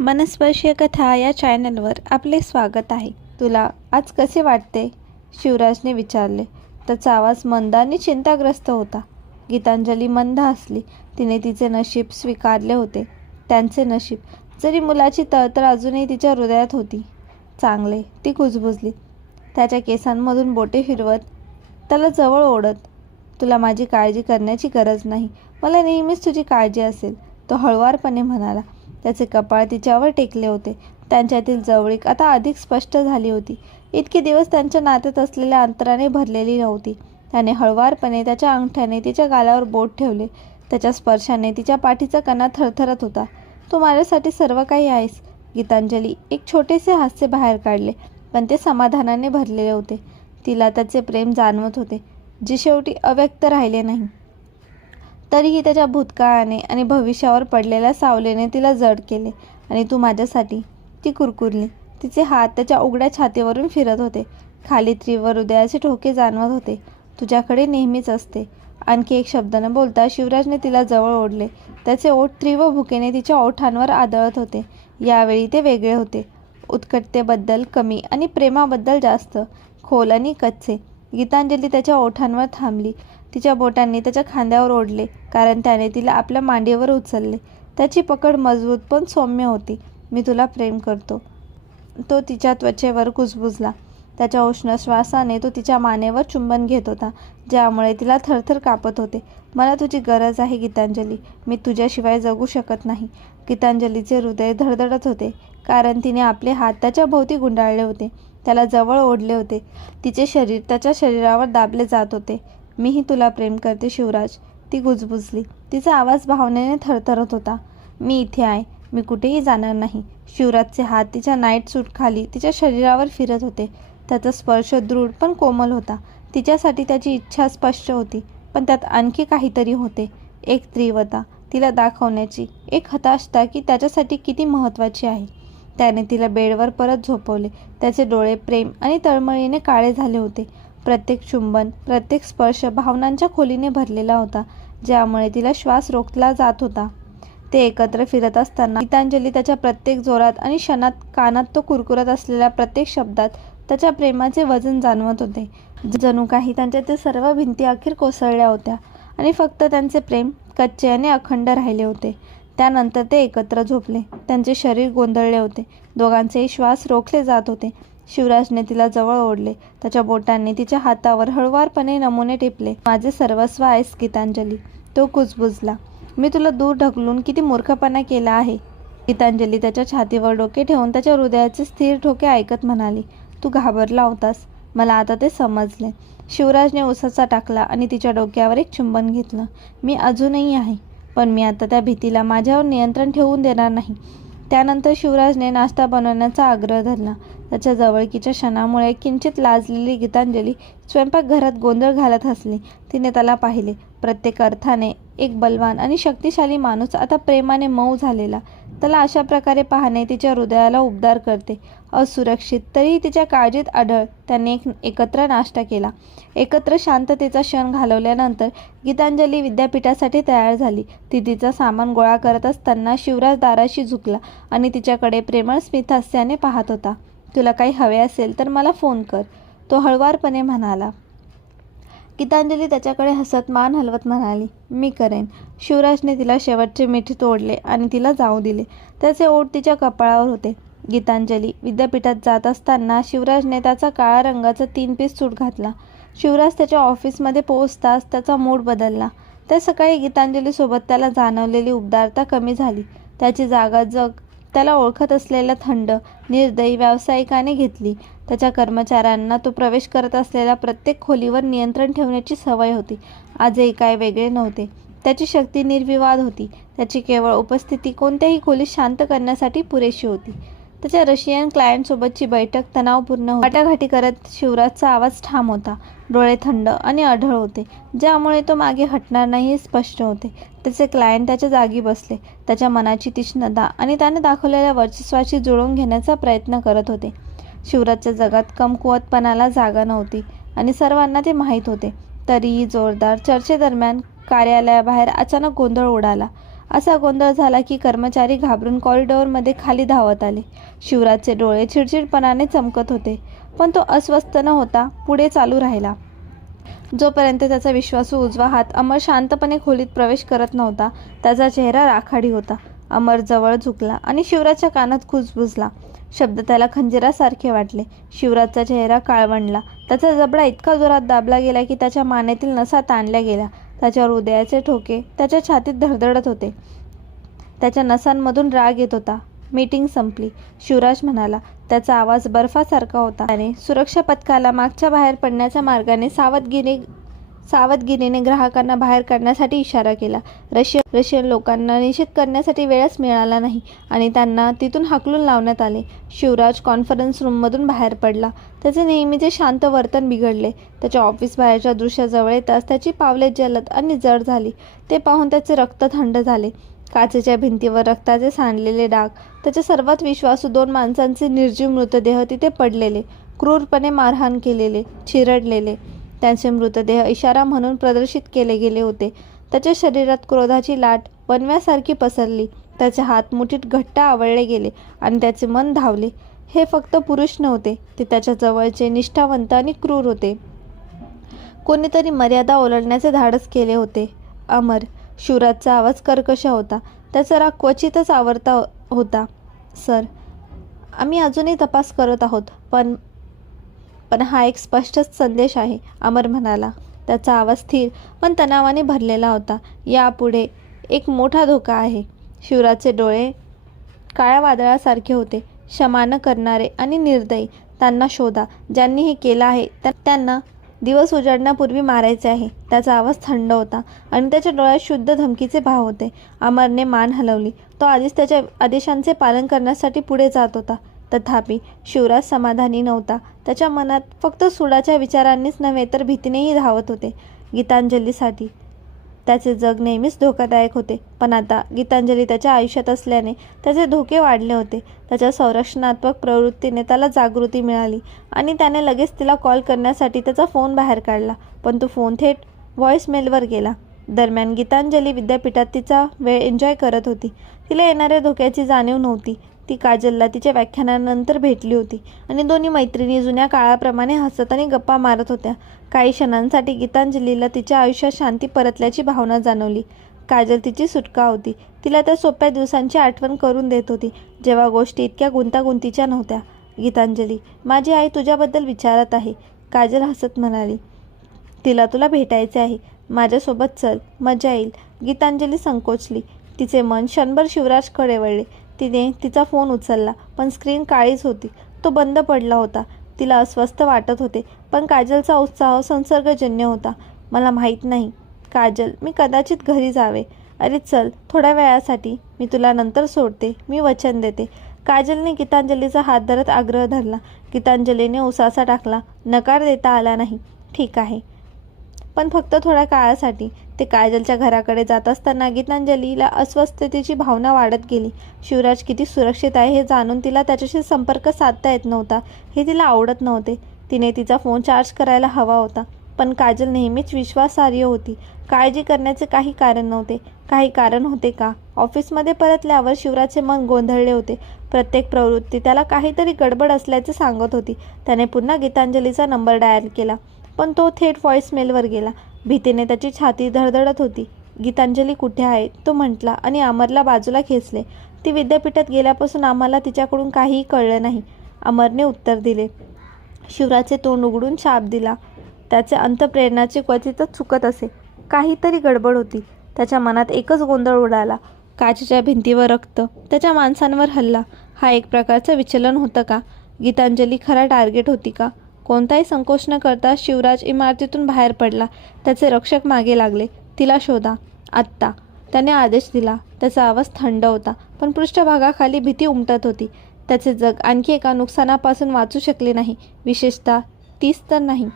मनस्पर्शीय कथा या चॅनलवर आपले स्वागत आहे. तुला आज कसे वाटते? शिवराजने विचारले. त्याचा आवाज मंदाने चिंताग्रस्त होता. गीतांजली मंद हसली. तिने तिचे नशीब स्वीकारले होते. त्यांचे नशीब. जरी मुलाची तळतळ अजूनही तिच्या हृदयात होती. चांगले. ती कुजबुजली. त्याच्या केसांमधून बोटे फिरवत त्याला जवळ ओढत तुला माझी काळजी करण्याची गरज नाही. मला नेहमीच तुझी काळजी असेल तो हळुवारपणे म्हणाला. त्याचे कपाळ तिच्यावर टेकले होते. त्यांच्यातील जवळीक आता अधिक स्पष्ट झाली होती. इतके दिवस त्यांच्या नात्यात असलेल्या अंतराने भरलेली नव्हती. त्याने हळवारपणे त्याच्या अंगठ्याने तिच्या गालावर बोट ठेवले. त्याच्या स्पर्शाने तिच्या पाठीचा कणा थरथरत होता. तू माझ्यासाठी सर्व काही आहेस गीतांजली एक छोटेसे हास्य बाहेर काढले पण ते समाधानाने भरलेले होते. तिला त्याचे प्रेम जाणवत होते जे शेवटी अव्यक्त राहिले नाही. तरीही त्याच्या भूतकाळाने आणि भविष्यावर पडलेल्या सावलेने तिला जड केले आणि तू माझ्यासाठी ती कुरकुरली तिचे हात त्याच्या उघड्या छातीवरून फिरत होते. खाली तीव्र हृदयाचे ठोके जाणवत होते. तुझ्याकडे नेहमीच असते. आणखी एक शब्द न बोलता शिवराजने तिला जवळ ओढले. त्याचे ओठ तीव्र भुकेने तिच्या ओठांवर आदळत होते. यावेळी ते वेगळे होते. उत्कटतेबद्दल कमी आणि प्रेमाबद्दल जास्त खोल आणि कच्चे. गीतांजली त्याच्या ओठांवर थांबली. तिच्या बोटांनी त्याच्या खांद्यावर ओढले कारण त्याने तिला आपल्या मांडीवर उचलले. त्याची पकड मजबूत पण सौम्य होती. मी तुला प्रेम करतो. तो तिच्या त्वचेवर कुजबुजला. त्याच्या उष्ण श्वासाने तो तिच्या मानेवर चुंबन घेत होता ज्यामुळे तिला थरथर कापत होते. मला तुझी गरज आहे गीतांजली. मी तुझ्याशिवाय जगू शकत नाही. गीतांजलीचे हृदय धडधडत होते कारण तिने आपले हात त्याच्या भोवती गुंडाळले होते. त्याला जवळ ओढले होते. तिचे शरीर त्याच्या शरीरावर दाबले जात होते. मीही तुला प्रेम करते शिवराज. ती गुजबुजली. तिचा आवाज भावनेने थरथरत होता. मी इथे आहे. मी कुठेही जाणार नाही. शिवराजचे हात तिच्या नाईट सूटखाली तिच्या शरीरावर फिरत होते. त्याचा स्पर्श दृढ पण कोमल होता. तिच्यासाठी त्याची इच्छा स्पष्ट होती पण त्यात आणखी काहीतरी होते. एक तीव्रता तिला दाखवण्याची. एक हताशता की त्याच्यासाठी किती महत्त्वाची आहे. त्याने तिला बेडवर परत झोपवले. त्याचे डोळे प्रेम आणि तळमळीने काळे झाले होते. प्रत्येक चुंबन प्रत्येक स्पर्श भावनांच्या खोलीने भरलेला होता ज्यामुळे तिला श्वास रोखला जात होता. ते एकत्र फिरत असताना गीतांजली त्याच्या प्रत्येक जोरात आणि क्षणात कानात तो कुरकुरत असलेल्या प्रत्येक शब्दात त्याच्या प्रेमाचे वजन जाणवत होते. जणू काही त्यांच्या ते सर्व भिंती अखेर कोसळल्या होत्या आणि फक्त त्यांचे प्रेम कच्चे आणि अखंड राहिले होते. त्यानंतर ते एकत्र झोपले. त्यांचे शरीर गोंधळले होते. दोघांचेही श्वास रोखले जात होते. शिवराजने तिला जवळ ओढले. त्याच्या बोटांनी तिच्या हातावर हळुवारपणे नमुने टिपले. माझे सर्वस्व आहेस गीतांजली. तो कुजबुजला. मी तुला दूर ढकलून किती मूर्खपणा केला आहे. गीतांजली त्याच्या छातीवर डोके ठेवून त्याच्या हृदयाचे स्थिर ठोके ऐकत म्हणाली तू घाबरला होतास. मला आता ते समजले. शिवराजने उसाचा टाकला आणि तिच्या डोक्यावर एक चुंबन घेतलं. मी अजूनही आहे पण मी आता त्या भीतीला माझ्यावर नियंत्रण ठेवून देणार नाही. त्यानंतर शिवराजने नाश्ता बनवण्याचा आग्रह धरला. त्याच्या जवळकीच्या क्षणामुळे किंचित लाजलेली गीतांजली स्वयंपाकघरात गोंधळ घालत हसली. तिने त्याला पाहिले. प्रत्येक अर्थाने एक बलवान आणि शक्तिशाली माणूस आता प्रेमाने मऊ झालेला. त्याला अशा प्रकारे पाहणे तिच्या हृदयाला उबदार करते. असुरक्षित तरीही तिच्या काळजीत आढळ. त्यांनी एक एकत्र नाश्ता केला. एकत्र शांततेचा क्षण घालवल्यानंतर गीतांजली विद्यापीठासाठी तयार झाली. ती तिचा सामान गोळा करत असताना शिवराज दाराशी झुकला आणि तिच्याकडे प्रेमळ स्मितहास्याने पाहत होता. तुला काही हवे असेल तर मला फोन कर तो हळुवारपणे म्हणाला. गीतांजली त्याच्याकडे हसत मान हलवत म्हणाली मी करेन. शिवराजने तिला शेवटचे मिठी तोडले आणि तिला जाऊ दिले. त्याचे ओठ तिच्या कपाळावर होते. गीतांजली विद्यापीठात जात असताना शिवराजने त्याचा काळा रंगाचा तीन पीस सूट घातला. शिवराज त्याच्या ऑफिसमध्ये पोहोचताच त्याचा मूड बदलला. त्या सकाळी गीतांजलीसोबत त्याला जाणवलेली उबदारता कमी झाली. त्याची जागा जग त्याला ओळखत असलेला थंड निर्दयी व्यावसायिकाने घेतली. त्याच्या कर्मचाऱ्यांना तो प्रवेश करत असलेल्या प्रत्येक खोलीवर नियंत्रण ठेवण्याची सवय होती. आजही काय वेगळे नव्हते. त्याची शक्ती निर्विवाद होती. त्याची केवळ उपस्थिती कोणत्याही खोलीत शांत करण्यासाठी पुरेशी होती. त्याच्या रशियन क्लायंटसोबतची बैठक तणावपूर्ण होती. वाटाघाटी करत शिवराजचा आवाज ठाम होता. डोळे थंड आणि अढळ होते. ज्यामुळे तो मागे हटणार नाही हे स्पष्ट होते. त्याचे क्लायंट त्याच्या जागी बसले. त्याच्या मनाची तीक्ष्णता आणि त्याने दाखवलेल्या वर्चस्वाशी जुळवून घेण्याचा प्रयत्न करत होते. शिवराजच्या जगात कमकुवतपणाला जागा नव्हती आणि सर्वांना ते माहीत होते. तरीही जोरदार चर्चेदरम्यान कार्यालयाबाहेर अचानक गोंधळ उडाला. असा गोंधळ झाला की कर्मचारी घाबरून कॉरिडॉरमध्ये खाली धावत आले. शिवराजचे डोळे चिडचिडपणाने चमकत होते पण तो अस्वस्थ न होता पुढे चालू राहिला. जोपर्यंत त्याचा विश्वासू उजवा हात अमर शांतपणे खोलीत प्रवेश करत नव्हता त्याचा चेहरा राखाडी होता. अमर जवळ झुकला आणि शिवराजच्या कानात कुजबुजला शब्द त्याला खंजिरासारखे वाटले. शिवराजचा चेहरा काळवंडला. त्याचा जबडा इतका जोरात दाबला गेला की त्याच्या मानेतील नसा ताणल्या गेल्या. त्याच्यावर हृदयाचे ठोके त्याच्या छातीत धडधडत होते. त्याच्या नसांमधून राग येत होता. मीटिंग संपली. शिवराज म्हणाला त्याचा आवाज बर्फासारखा होता. आणि सुरक्षा पथकाला मागच्या बाहेर पडण्याच्या मार्गाने सावधगिरी सावधगिरीने ग्राहकांना बाहेर काढण्यासाठी इशारा केला. रशियन रशियन लोकांना निषेध करण्यासाठी वेळच मिळाला नाही आणि त्यांना तिथून हाकलून लावण्यात आले. शिवराज कॉन्फरन्स रूममधून बाहेर पडला. त्याचे नेहमीचे शांत वर्तन बिघडले. त्याच्या ऑफिस बाहेरच्या दृश्याजवळ येताच त्याची पावले जलद आणि जड झाली. ते पाहून त्याचे रक्त थंड झाले. काचेच्या भिंतीवर रक्ताचे सांडलेले डाग त्याच्या सर्वात विश्वासू दोन माणसांचे निर्जीव मृतदेह तिथे पडलेले क्रूरपणे मारहाण केलेले चिरडलेले. त्यांचे मृतदेह इशारा म्हणून प्रदर्शित केले गेले होते. त्याच्या शरीरात क्रोधाची लाट वनव्यासारखी पसरली. त्याचे हात मुठीत घट्ट आवळले गेले आणि त्याचे मन धावले. हे फक्त पुरुष नव्हते ते त्याच्या जवळचे निष्ठावंत आणि क्रूर होते. कोणीतरी मर्यादा ओलांडण्याचे धाडस केले होते. अमर शिवराजचा आवाज कर्कश होता. त्याचा राग क्वचितच आवरता होता. सर आम्ही अजूनही तपास करत आहोत पण पण हा एक स्पष्टच संदेश आहे अमर म्हणाला. त्याचा आवाज स्थिर पण तणावाने भरलेला होता. यापुढे एक मोठा धोका आहे. शिवराजचे डोळे काळ्या वादळासारखे होते. क्षमानं करणारे आणि निर्दयी त्यांना शोधा. ज्यांनी हे केलं आहे त्यांना दिवस उजाडण्यापूर्वी मारायचे आहे. त्याचा आवाज थंड होता आणि त्याच्या डोळ्यात शुद्ध धमकीचे भाव होते. अमरने मान हलवली. तो आधीच त्याच्या आदेशांचे पालन करण्यासाठी पुढे जात होता. तथापि शिवराज समाधानी नव्हता. त्याच्या मनात फक्त सुडाच्या विचारांनीच नव्हे तर भीतीनेही धावत होते. गीतांजलीसाठी त्याचे जग नेहमीच धोकादायक होते. पण आता गीतांजली त्याच्या आयुष्यात असल्याने त्याचे धोके वाढले होते. त्याच्या संरक्षणात्मक प्रवृत्तीने त्याला जागृती मिळाली आणि त्याने लगेच तिला कॉल करण्यासाठी त्याचा फोन बाहेर काढला. पण तो फोन थेट व्हॉइसमेलवर गेला. दरम्यान गीतांजली विद्यापीठात तिचा वेळ एन्जॉय करत होती. तिला येणाऱ्या धोक्याची जाणीव नव्हती. ती काजलला तिच्या व्याख्यानानंतर भेटली होती. आणि दोन्ही मैत्रिणी जुन्या काळाप्रमाणे हसत आणि गप्पा मारत होत्या. काही क्षणांसाठी गीतांजलीला तिच्या आयुष्यात शांती परतल्याची भावना जाणवली. काजल तिची सुटका होती. तिला त्या सोप्या दिवसांची आठवण करून देत होती. जेव्हा गोष्टी इतक्या गुंतागुंतीच्या नव्हत्या. गीतांजली माझी आई तुझ्याबद्दल विचारत आहे. काजल हसत म्हणाली तिला तुला भेटायचे आहे. माझ्यासोबत चल. मजा येईल. गीतांजली संकोचली. तिचे मन क्षणभर शिवराजकडे वळले. तिने तिचा फोन उचलला पण स्क्रीन काळीच होती. तो बंद पडला होता. तिला अस्वस्थ वाटत होते पण काजलचा उत्साह संसर्गजन्य होता. मला माहीत नाही काजल मी कदाचित घरी जावे. अरे चल थोड्या वेळासाठी. मी तुला नंतर सोडते. मी वचन देते. काजलने गीतांजलीचा हात धरत आग्रह धरला. गीतांजलीने उसासा टाकला नकार देता आला नाही. ठीक आहे. पण फक्त थोड्या काळासाठी. ते काजलच्या घराकडे जात असताना गीतांजलीला अस्वस्थतेची भावना वाढत गेली. शिवराज किती सुरक्षित आहे हे जाणून तिला त्याच्याशी संपर्क साधता येत नव्हता हे तिला आवडत नव्हते. तिने तिचा फोन चार्ज करायला हवा होता पण काजल नेहमीच विश्वासार्ह होती. काळजी करण्याचे काही कारण नव्हते. काही कारण होते का? ऑफिसमध्ये परतल्यावर शिवराजचे मन गोंधळले होते. प्रत्येक प्रवृत्ती त्याला काहीतरी गडबड असल्याचे सांगत होती. त्याने पुन्हा गीतांजलीचा नंबर डायल केला पण तो थेट व्हॉईसमेलवर गेला. भीतीने त्याची छाती धडधडत होती. गीतांजली कुठे आहे? तो म्हटला आणि अमरला बाजूला खेचले. ती विद्यापीठात गेल्यापासून आम्हाला तिच्याकडून काहीही कळलं नाही. अमरने उत्तर दिले. शिवराचे तोंड उघडून शाप दिला. त्याचे अंतप्रेरणाचे क्वचितच चुकत असे. काहीतरी गडबड होती. त्याच्या मनात एकच गोंधळ उडाला. काचेच्या भिंतीवर रक्त त्याच्या माणसांवर हल्ला. हा एक प्रकारचं विचलन होतं का? गीतांजली खरा टार्गेट होती का? कोणताही संकोच न करता शिवराज इमारतीतून बाहेर पडला. त्याचे रक्षक मागे लागले. तिला शोधा. आत्ता. त्याने आदेश दिला. त्याचा आवाज थंड होता पण पृष्ठभागाखाली भीती उमटत होती. त्याचे जग आणखी एका नुकसानापासून वाचू शकले नाही. विशेषतः तीच तर नाही.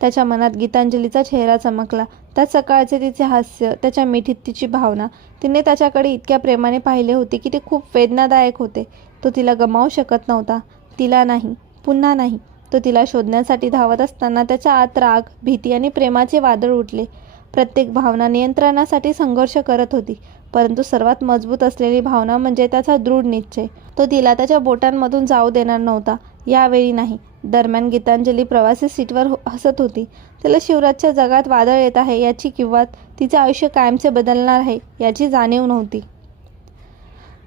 त्याच्या मनात गीतांजलीचा चेहरा चमकला. त्या सकाळचे तिचे हास्य त्याच्या मिठीत तिची भावना. तिने त्याच्याकडे इतक्या प्रेमाने पाहिले होते की ते खूप वेदनादायक होते. तो तिला गमावू शकत नव्हता. तिला नाही. पुन्हा नाही. तो तिला शोधण्यासाठी धावत असताना त्याच्या आत राग भीती आणि प्रेमाचे वादळ उठले. प्रत्येक भावना नियंत्रणासाठी संघर्ष करत होती परंतु सर्वात मजबूत असलेली भावना म्हणजे त्याचा दृढ निश्चय. तो तिला त्याच्या बोटांमधून जाऊ देणार नव्हता यावेळी नाही. दरम्यान गीतांजली प्रवासी सीटवर हो- हसत होती. तिला शिवराजच्या जगात वादळ येत आहे याची किंवा तिचे आयुष्य कायमचे बदलणार आहे याची जाणीव नव्हती.